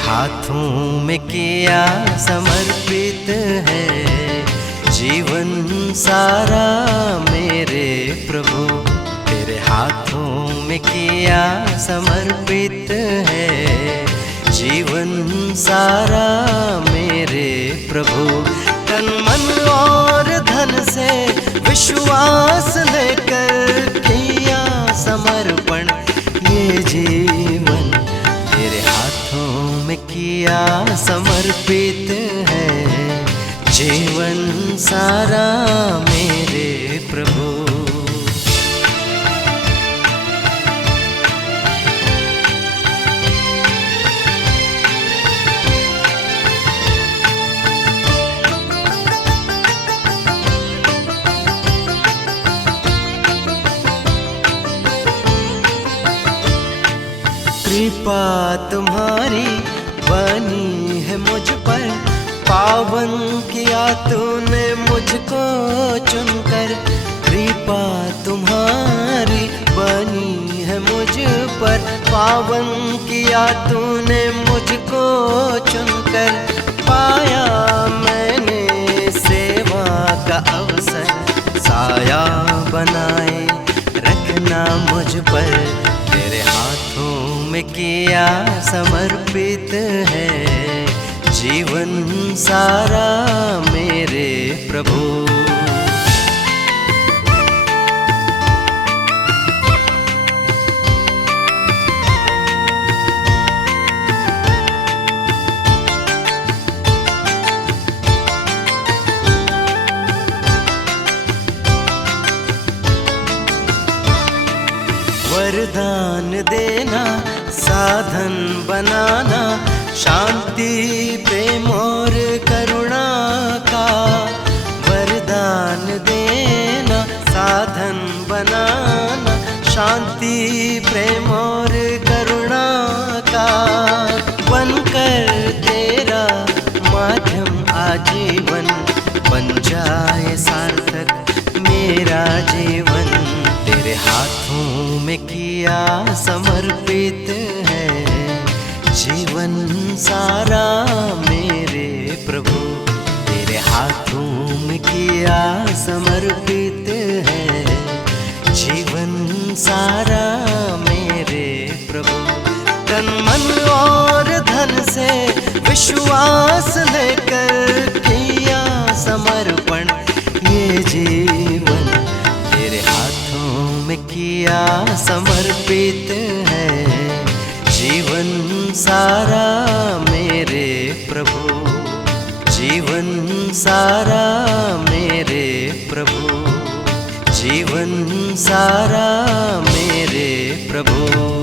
हाथों में किया समर्पित है जीवन सारा मेरे प्रभु। तेरे हाथों में किया समर्पित है जीवन सारा मेरे प्रभु। तन मन और धन से विश्वास लेकर किया समर्पण ये जीवन तेरे हाथों में किया समर्पित है जीवन सारा मेरे प्रभु। कृपा तुम्हारी बनी है मुझ पर, पावन किया तूने मुझको चुनकर। कृपा तुम्हारी बनी है मुझ पर, पावन किया तूने मुझको चुनकर। पाया मैंने सेवा का अवसर, साया बनाए रखना मुझ पर। तेरे हाथों में किया समर्पित है जीवन सारा मेरे प्रभु। वरदान देना साधन बनाना, शांति प्रेम और करुणा का। वरदान देना साधन बनाना, शांति प्रेम और करुणा का। बनकर तेरा माध्यम आजीवन, बन जाए सार्थक मेरा जीवन। तेरे हाथों में किया समर्पित है जीवन सारा मेरे प्रभु। तेरे हाथों में किया समर्पित है जीवन सारा मेरे प्रभु। तन मन और धन से विश्वास लेकर किया समर्पण ये जीवन तेरे हाथों में किया समर्पित है जीवन सारा मेरे प्रभु। जीवन सारा मेरे प्रभु, जीवन सारा मेरे प्रभु।